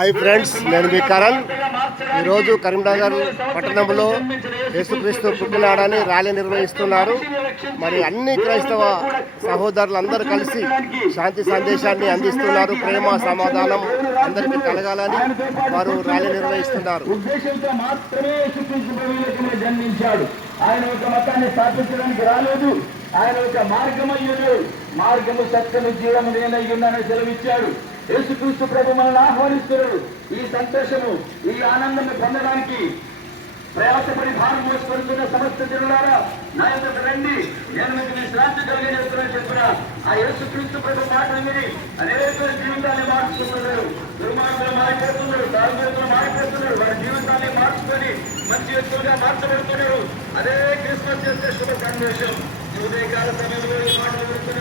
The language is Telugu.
హాయ్ ఫ్రెండ్స్, నేను మీ కరణ్. ఈరోజు కరీంనగర్ పట్టణంలో యేసుక్రీస్తు పుట్టినాడని ర్యాలీ నిర్వహిస్తున్నారు. మరి అన్ని క్రైస్తవ సహోదరులందరూ కలిసి శాంతి సందేశాన్ని అందిస్తున్నారు. ప్రేమ సమాధానం అందరికీ కలగాలని వారు ర్యాలీ నిర్వహిస్తున్నారు. ఆయన ఒక మతాన్ని స్థాపించడానికి రాలేదు. ఆయన ఒక మార్గము సత్యము జీవము నేనయ్యున్నానని సెలవిచ్చాడు. యేసుక్రీస్తు ప్రభు మనల్ని ఆహ్వానిస్తున్నాడు. ఈ సంతోషము, ఈ ఆనందాన్ని పొందడానికి ప్రయాసపడి భారం మోసుకొడుతున్న సమస్త జనులారా నా యొక్క రండి, నేను మీకు విశ్రాంతి కలిగజేస్తున్నాను చెప్పిన ఆ యేసుక్రీస్తు ప్రభు మాటలు విని అనేక జీవితాన్ని మార్చుకుంటున్నారు. దుర్మార్గులు మారిపోతున్నారు, తాగుబోతులు మారిపోతున్నారు. వారి జీవితాన్ని మార్చుకొని మంచి వ్యక్తులుగా మార్చబడుతున్నారు. అదే క్రిస్మస్ చేస్తే శుభ సందేశం. ఈ ఉదయకాల సమయంలో ఈ మాటలు వింటున్న